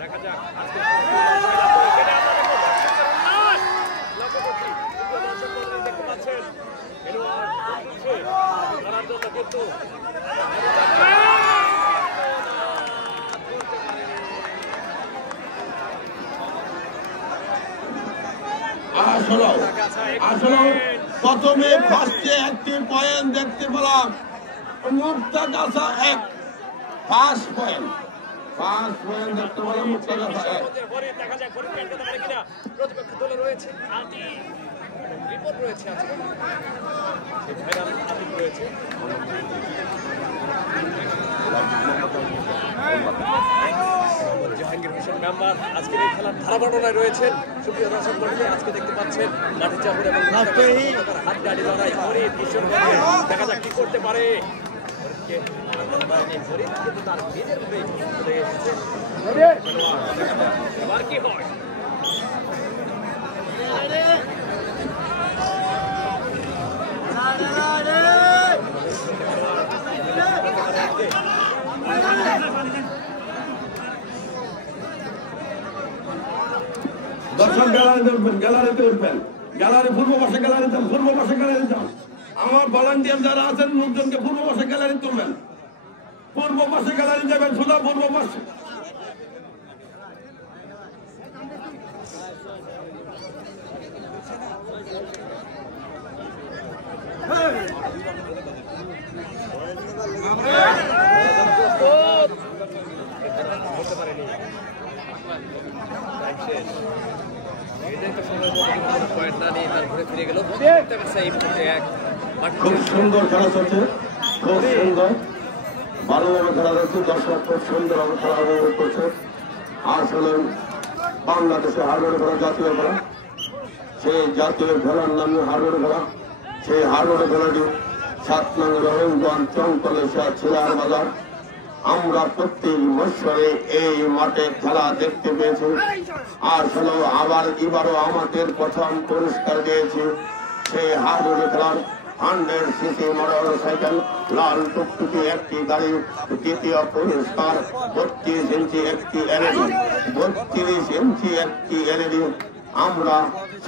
দেখা যাক দেখতে পাচ্ছেন কিন্তু আসলে প্রথমে ফার্স্টে একটি পয়েন্ট দেখতে পেলাম মুক্তাগাছা 1 ফার্স্ট পয়েন্ট দেখতে পেলাম মুক্তাগাছা 1 দেখা যাক কিনা প্রতিপক্ষ দলে রয়েছে আতি রিপোর্ট রয়েছে আজকে সেই ভাইরাল আতি রয়েছে জাহাঙ্গীর হোসেন মেম্বার আজকের এই খেলার ধারাবর্ণনায় রয়েছেন। সুপ্রিয় দর্শক মণ্ডলী, আজকে দেখতে পাচ্ছেন মাঠে চাপড় এবং হাত গাড়ি লড়াই করে ভীষণ দেখা যাক কি করতে পারে। কিন্তু তার নিজের উপরেই চলে এসেছে। এবার কি হয়? দর্শক গ্যালারিতে উঠবেন, গ্যালারি পূর্ব পাশে গ্যালারি যান, আমার ভলান্টিয়ার যারা আছেন লোকজনকে পূর্ব পাশে গ্যালারি তুলবেন, পূর্ব পাশে গ্যালারি যাবেন, সোজা পূর্ব পাশে। খুব সুন্দর খেলা চলছে, খুব সুন্দর ভালোভাবে খেলা চলছে, দর্শক খুব সুন্দরভাবে খেলা উপভোগ করছে। আসলে বাংলাদেশে হারডোর খেলা জাতীয় খেলা, সেই জাতীয় খেলার নামে হারডোর খেলা। সেই হারডোর খেলাটি 7 নং রহিমগঞ্জ চৌকলেশা ছিলার বাজার। আমরা প্রত্যেক বছরে এই মাঠে খেলা দেখতে পেয়েছি। আসলে এবারও আমাদের প্রথম পুরস্কার দিয়েছি সেই হারডোর খেলার 100 সিসি মোটরসাইকেল, লাল টুকটুকি একটি গাড়ি। দ্বিতীয় পুরস্কার 32 ইঞ্চি একটি এলইডি, 32 ইঞ্চি একটি এলইডি। আমরা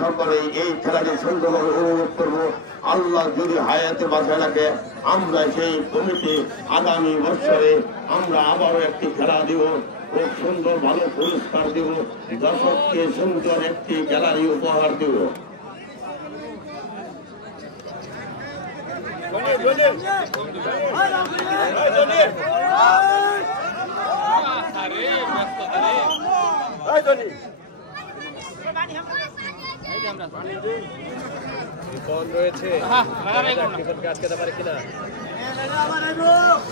সকলেই এই খেলাটি সুন্দরভাবে উপভোগ করব। আল্লাহ যদি হায়াতে বাঁচায় রাখে, আমরা সেই কমিটি আগামী বছরে আমরা আবারও একটি খেলা দিব, খুব সুন্দর ভালো পুরস্কার দিব, দর্শককে সুন্দর একটি গ্যালারি উপহার দিব। রয়েছে আটকাতে পারে কিনা?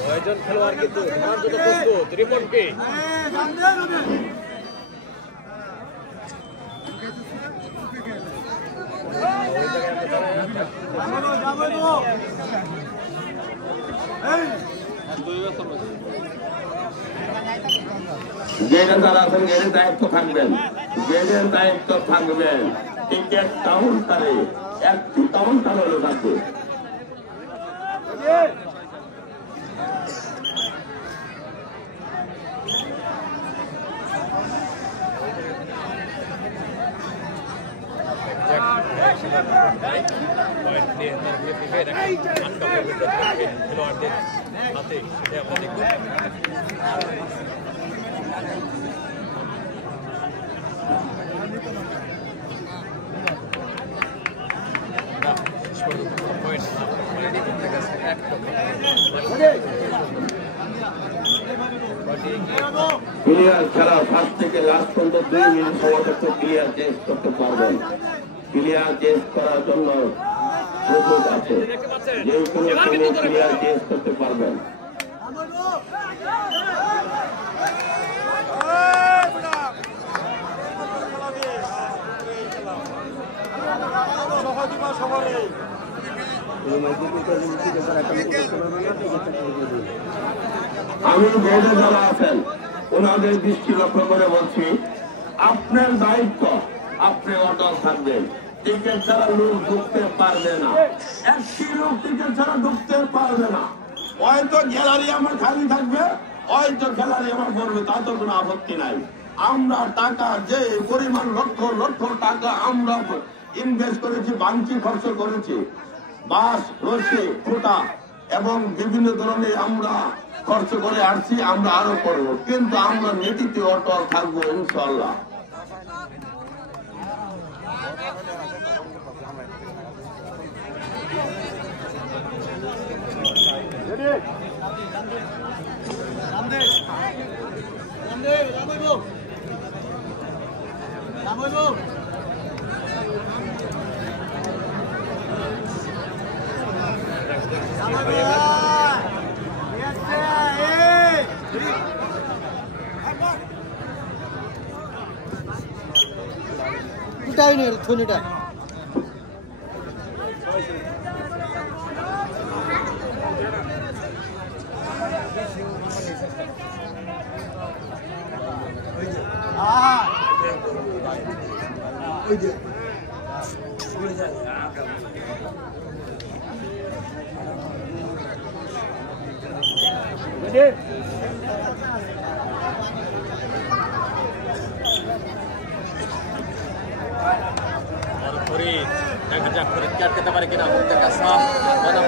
9 জন খেলোয়াড় কিন্তু প্রস্তুত। রিপনকে যারা আছেন গেটের দায়িত্ব থাকবেন, টিকিট কাউন্টারে একটি কাউন্টার হলো থাকবে। খেলোয়াড়দের হাতে সেটা আমরা দেখব। প্লেয়ার খেলা ফার্স্ট থেকে লাস্ট পর্যন্ত 2 মিনিট সময় থাকতে প্লেয়ার চেঞ্জ করতে পারবেন। প্লেয়ার চেঞ্জ করার জন্য সুযোগ আছে, যে কোনো সময় প্লেয়ার চেঞ্জ করতে পারবেন। আমি বোর্ডে যারা আছেন ওনাদের দৃষ্টি লক্ষ্য করে বলছি, আপনার দায়িত্ব, আপনি অটল থাকবেন। টিকিট ছাড়া লোক ঢুকতে পারবে না, একটি লোক টিকিট ছাড়া ঢুকতে পারবে না। হয়তো গ্যালারি আমার খালি থাকবে, হয়তো গ্যালারি আমার করবে, তাতে কোনো আপত্তি নাই। আমরা টাকা যে পরিমাণ লক্ষ লক্ষ টাকা আমরা ইনভেস্ট করেছি, বাঞ্চি খরচ করেছি, বাস রশি ফুটা এবং বিভিন্ন ধরনের আমরা খরচ করে আসছি, আমরা আরো করব, কিন্তু আমরা নীতিতে অটল থাকবো ইনশাআল্লাহ। উঠাই নে থনিটা দেখা যাক পরীক্ষা আটকাতে পারে কিনা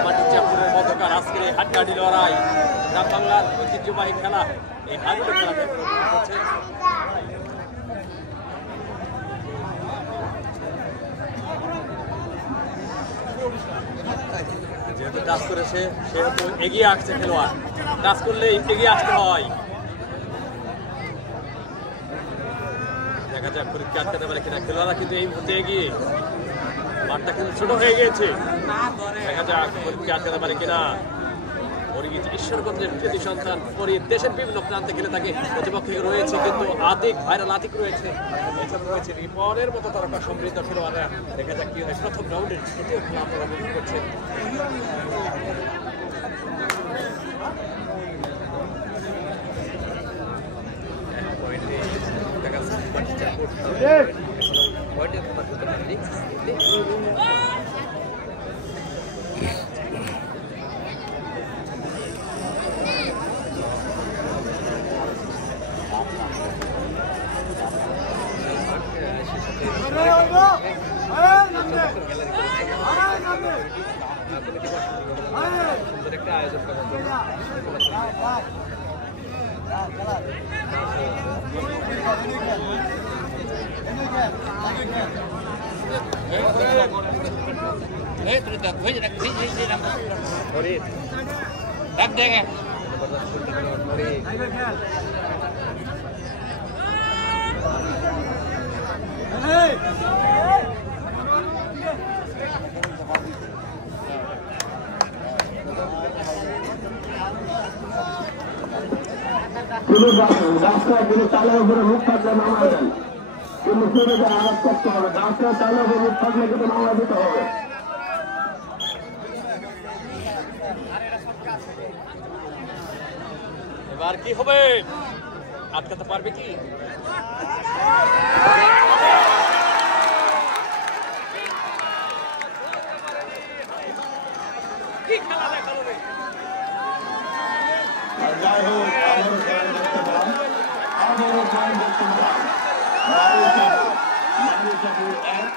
মাটির চাপুরের মধ্যকার আজকের এই হাড্ডাহাড্ডি লড়াই গ্রাম বাংলার ঐতিহ্যবাহী খেলা এই হাড্ডি খেলাতে হচ্ছে। যেহেতু টাচ করেছে সেহেতু এগিয়ে আসছে খেলোয়াড়, টাচ করলে এগিয়ে আসতে হয়। দেখা যাক পরীক্ষা আটকাতে পারে কিনা, খেলোয়াড়রা কিন্তু এই মুহূর্তে এগিয়ে, মাঠটা কিন্তু ছোট হয়ে গিয়েছে। দেখা যাক পরীক্ষা আটকাতে পারে কিনা। ঈশ্বরগঞ্জের কৃতি সন্তান পরে দেশের বিভিন্ন প্রান্তে খেলে থাকে, প্রতিপক্ষে রয়েছে কিন্তু আতিক, ভাইরাল আতিক রয়েছে, এছাড়া রয়েছে রিপনের মতো তারকা সমৃদ্ধ খেলোয়াড়রা। দেখা যাক কি হয়। প্রথম রাউন্ডের তৃতীয় খেলা আপনারা উপভোগ করছেন। রাস্তাগুলো চালের উপরে মুখ থাকলে নামা দেন, কিন্তু পুরোটা আঘাত করতে হবে। রাস্তা চালের উপরে মুখ থাকলে কিন্তু নামা দিতে হবে। এবার কি হবে, আটকাতে পারবে কি? যাই হোক, আবারও জয়েন দেখতে পেলাম, আবারও জয়েন দেখতে পেলাম। মানিকপুর 1,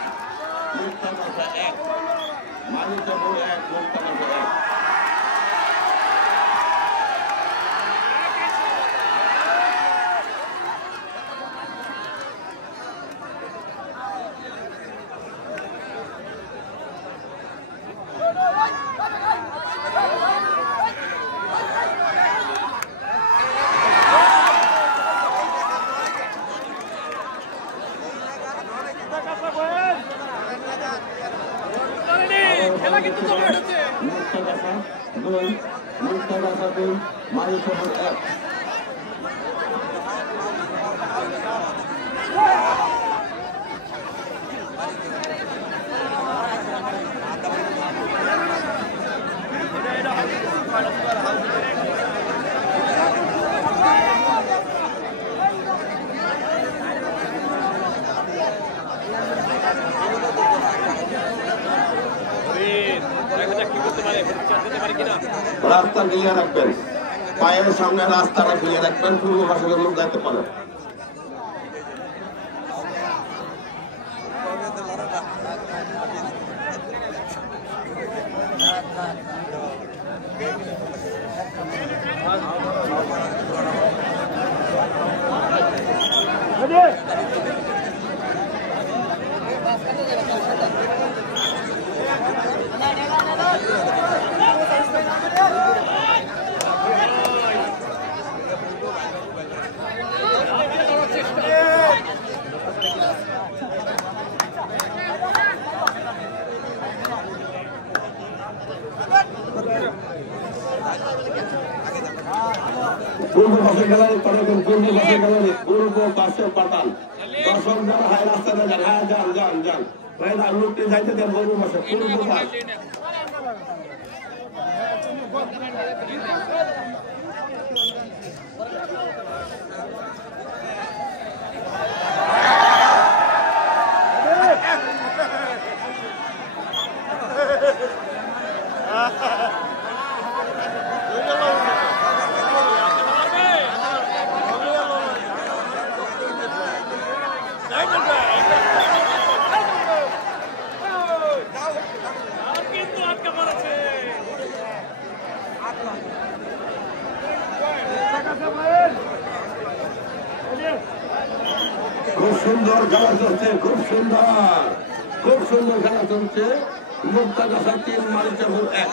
মুক্তাগাছা 1, মানিকপুর 1, মুক্তাগাছা 1। মুক্তাগাছা 2, মুক্তাগাছা 2, মানিকপুর 1। রাস্তা ক্লিয়ার রাখবেন, পায়ের সামনে রাস্তাটা ক্লিয়ার রাখবেন, পূর্ব পাশে লোক যাইতে পারে। পূর্ব পাশে গেলারি পড়বেন, পূর্ব পাশে গেলারি, পূর্ব পাশে পাতাল। দর্শক যারা হাই রাস্তাতে যান, হ্যাঁ যান যান যান ভাই, লোকটি যাইতে দেন পূর্ব পাশে, পূর্ব পাশ। খুব সুন্দর খেলা চলছে, খুব সুন্দর খেলা চলছে। মুক্তাগাছা 3 মারিচাপুর 1,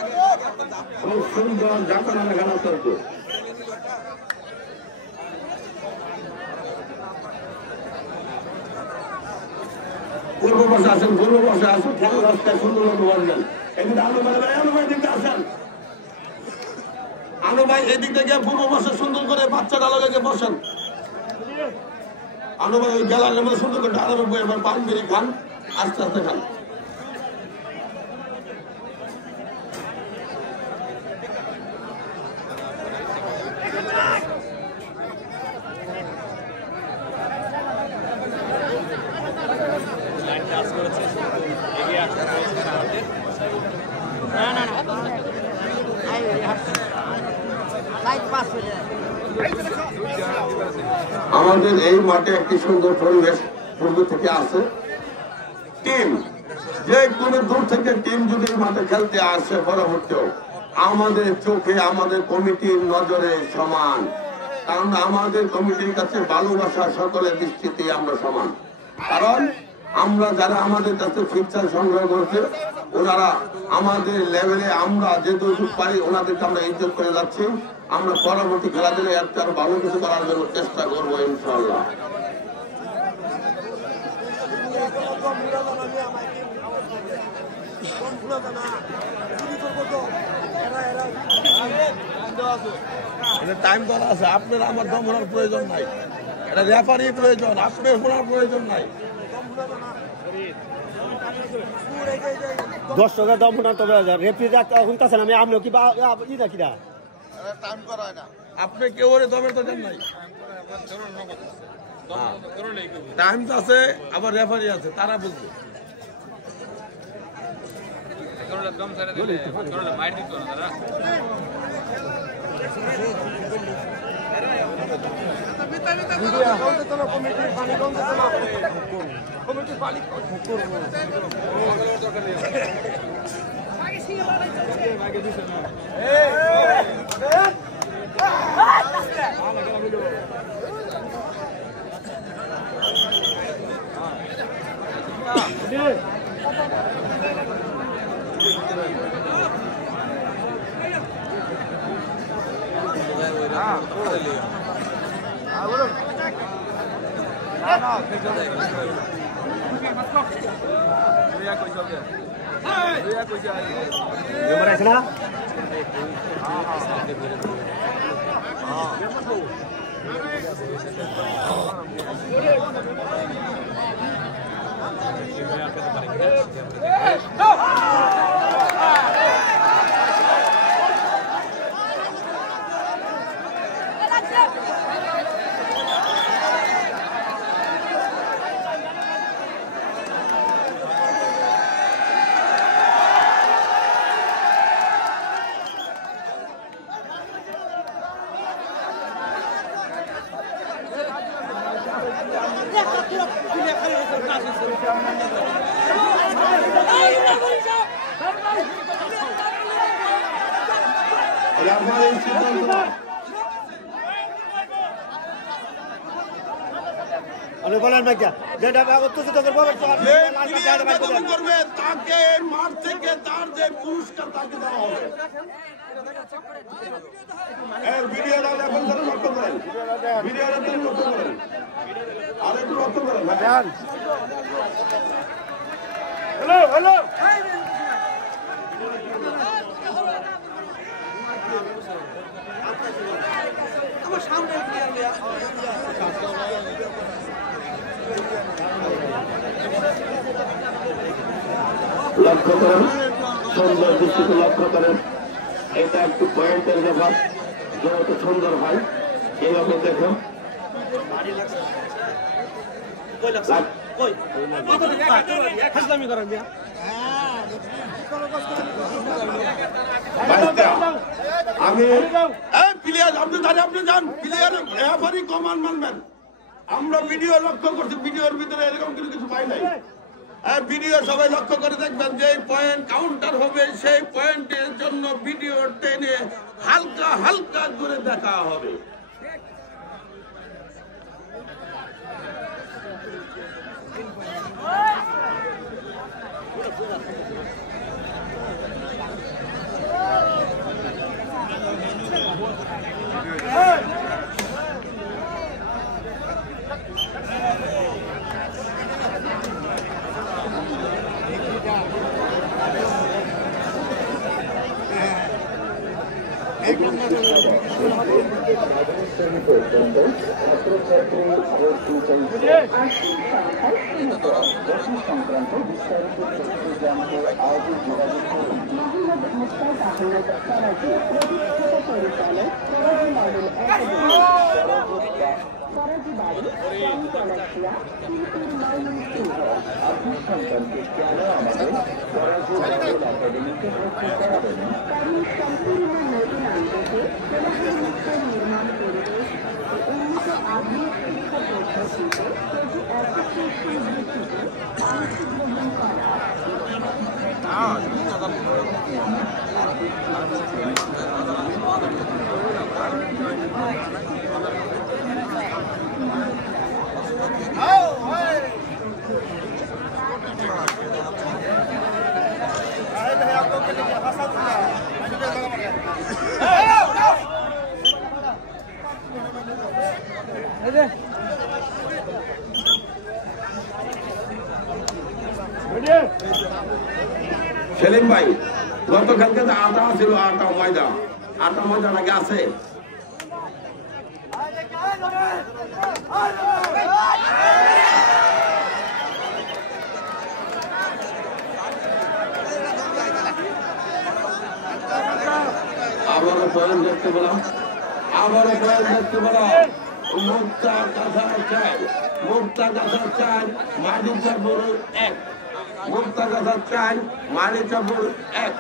খুব সুন্দর জাতানার খেলা চলছে। পূর্ব পাশে আসেন, পূর্ব পাশে আসেন, খেলা রাস্তায় সুন্দর বলবেন। এদিকে আনু ভাই দিকে আসেন, আনু ভাই এদিক থেকে পূর্ব পাশে সুন্দর করে বাচ্চাটা লগে বসেন। আনু ভাই ওই গেলার মধ্যে সুন্দর করে আরো এবার পান বেরি খান, আস্তে আস্তে খান। আমাদের এই মাঠে একটি সুন্দর পরিবেশ পূর্ব থেকে আসে। টিম যে কোনো দূর থেকে টিম যদি মাঠে খেলতে আসে পরবর্তীও আমাদের চোখে, আমাদের কমিটির নজরে সমান, কারণ আমাদের কমিটির কাছে ভালোবাসা সকলের দৃষ্টিতে আমরা সমান। কারণ আমরা যারা আমাদের কাছে ফিক্সার সংগ্রহ করছে, ওনারা আমাদের লেভেলে আমরা যেটুকু পারি ওনাদেরকে আমরা ইজ্জত করে যাচ্ছি। আমরা পরবর্তী খেলা দিলে একটা আরো ভালো কিছু করার জন্য চেষ্টা করবো ইনশাআল্লাহ। টাইম দেওয়া আছে, আপনার আমার দম শোনার প্রয়োজন নাই, এটা রেফারি প্রয়োজন, আপনার শোনার প্রয়োজন নাই। দর্শকের দম শোনার তবে রেফারি শুনতেছেন, আমি আপনি কি ইটা কিনা টাইম করা হয় না, আপনি কেউ দমের তো দেন নাই। টাইম তো আছে, আবার রেফারি আছে, তারা বুঝবে। আপনি বলেন না কি যেটা উত্তেজিত করবো করবে তাকে মাঠ থেকে তার যে পুরস্কার তাকে দেওয়া হবে। ভিডিওটা এখন লক্ষ্য করেন, ভিডিওটা লক্ষ্য করেন, আর একটু লক্ষ্য করেন। হ্যালো হ্যালো লক্ষ্য করেন, সুন্দর দৃষ্টিতে লক্ষ্য করেন। এটা একটু পয়েন্টের ব্যাপার, যত সুন্দর হয় এইভাবে দেখুন। আমি প্লেয়ার আপনি দাঁড়িয়ে আপনি যান, প্লেয়ার এফারি কমান মানবেন। আমরা ভিডিও লক্ষ্য করছি, ভিডিওর ভিতরে এরকম কিছু পাই নাই। ভিডিও সবাই লক্ষ্য করে দেখবেন, যে পয়েন্ট কাউন্টার হবে সেই পয়েন্টের জন্য ভিডিও টেনে হালকা হালকা করে দেখা হবে। সেলিম ভাই, গতকালকে যে আটা ছিল, আটা ময়দা নাকি আছে? আবারও পয়েন্ট দেখতে পেলাম, মুক্তা কাঁথা চাই, মালিকা বড় এক, মুক্তা কাঁথা চাই, মালিকা বড় এক।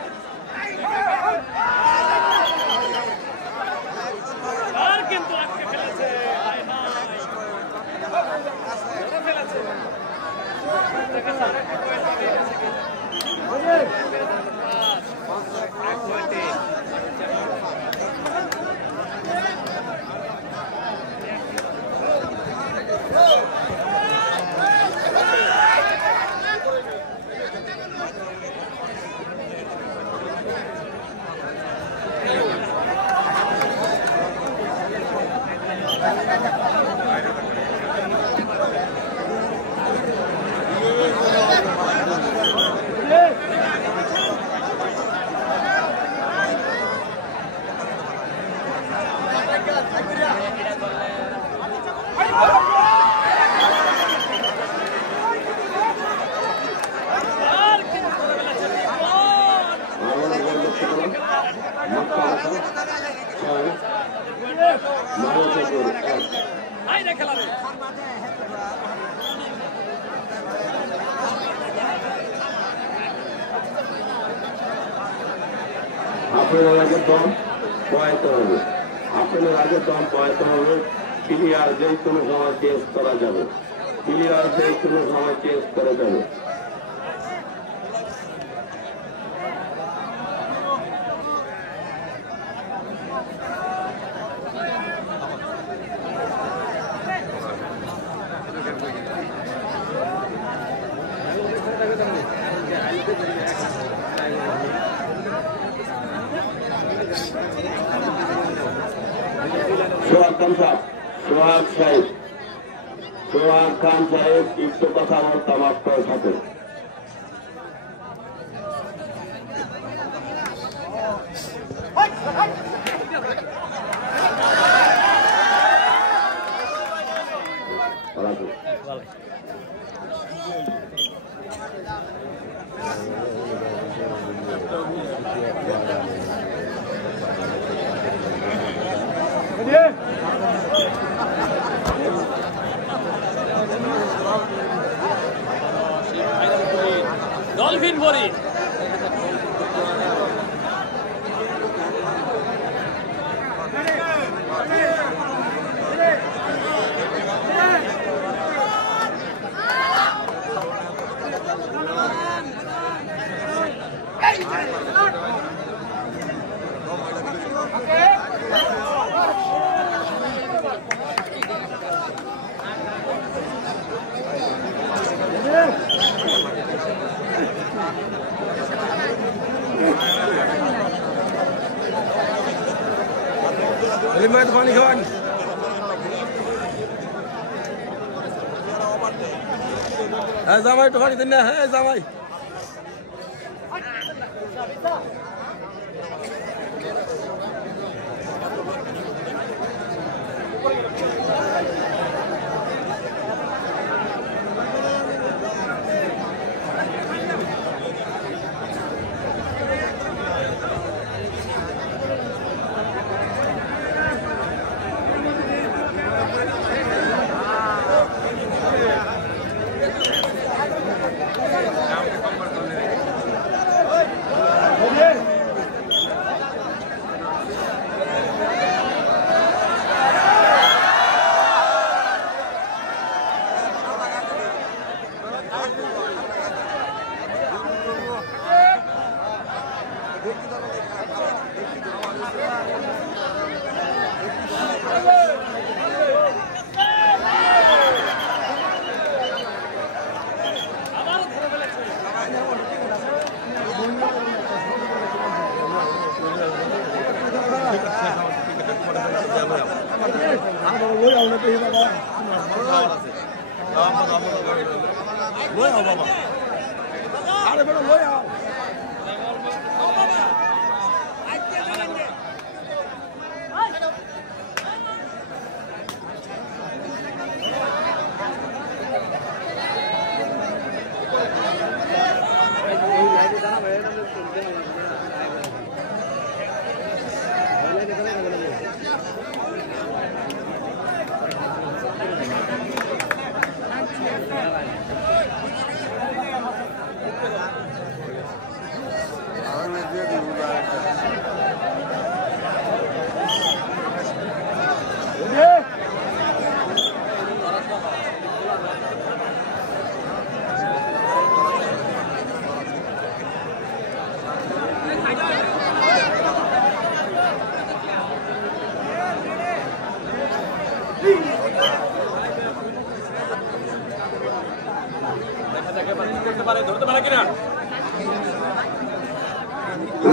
আপনার আগে দম পয়াতে হবে, আপনার আগে দম পয়াতে হবে। প্লেয়ার যে কোনো সময় চেঞ্জ করা যাবে, প্লেয়ার যে কোনো সময় চেঞ্জ করা যাবে। সোহাগ খান সাহেব একটু কথা বলতাম আপনার সাথে। ডলফিন বড়ি পানি খান হ্যাঁ জামাই একটু পানি দিন না হ্যাঁ জামাই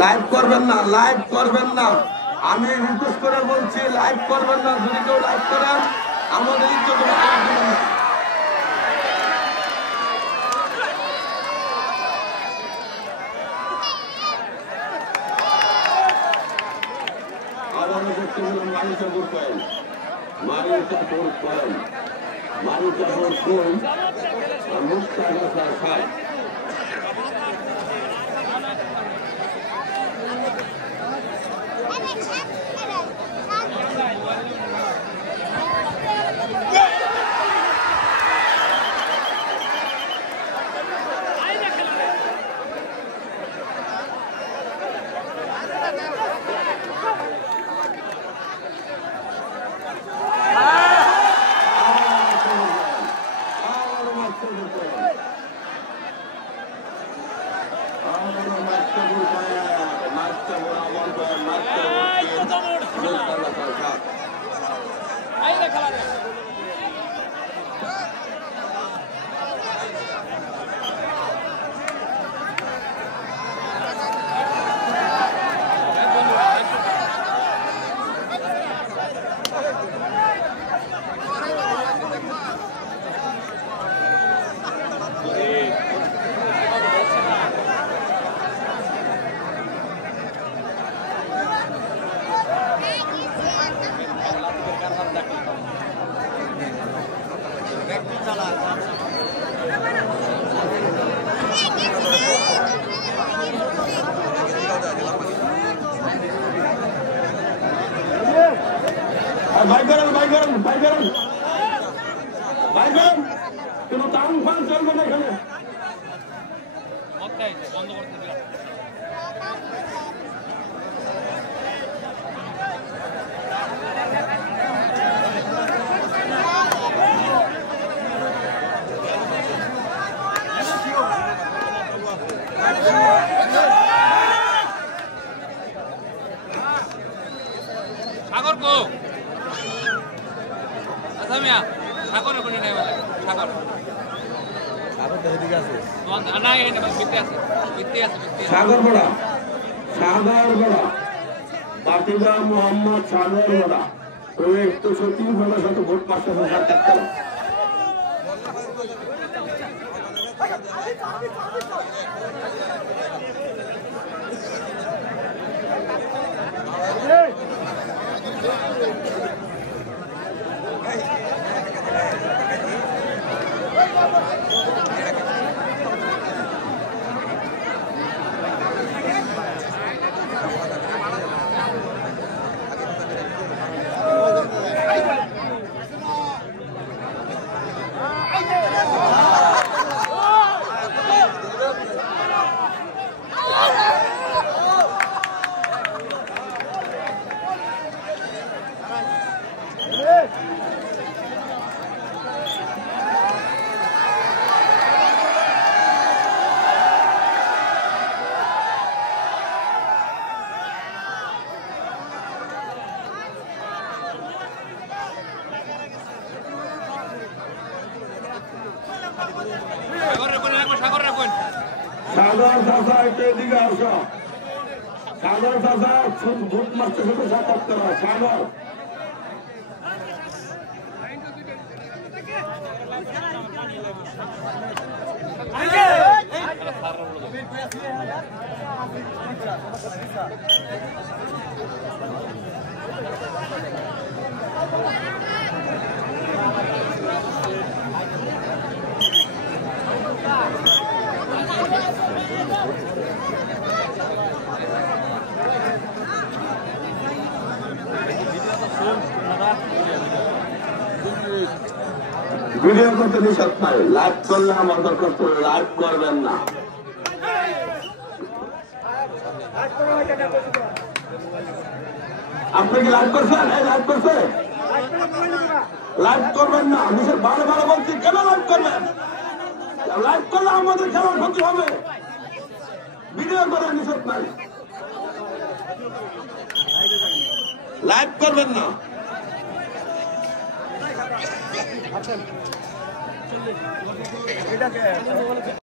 লাইভ করবেন না, লাইভ করবেন না, আমি রিকোয়েস্ট করে বলছি লাইভ করবেন না। যদি কেউ লাইভ করেন আমাদের ইজ্জত আবারও দেখতে পেলাম মারিচাপুর পয়েন্ট, মারিচাপুর পয়েন্ট, মারিচাপুর পয়েন্ট মুক্তাগাছা সাত। ভাই করেন কিন্তু টান ফান চলবে না এখানে। বন্ধ করতে দিলাম। সাগর কো আচ্ছা মিয়া সাগর কোনে নাই বলে সাগর সাগর এদিকে আছে না এই ভিত্তি আছে সাগরপাড়া পাটিদা মোহাম্মদ সাগরপাড়া ওই 130 ভোটের সাথে ভোট পাচ্ছে সরকার। সাগর চাষা একটু এদিকে আসো। সাগর চাষা ভোট মারতে সাথে সাক্ষাৎ করা সাগর ভিডিও করতে নিষেধ নাই, লাইভ করলে আমাদের করতে লাইভ করবেন না। আপনি কি লাইভ করছেন? লাইভ করছে, লাইভ করবেন না। নিষেধ ভালো ভালো বলছি, কেন লাইভ করবেন? লাইভ করলে আমাদের খেলার ক্ষতি হবে। ভিডিও করে নিষেধ নাই, লাইভ করবেন না।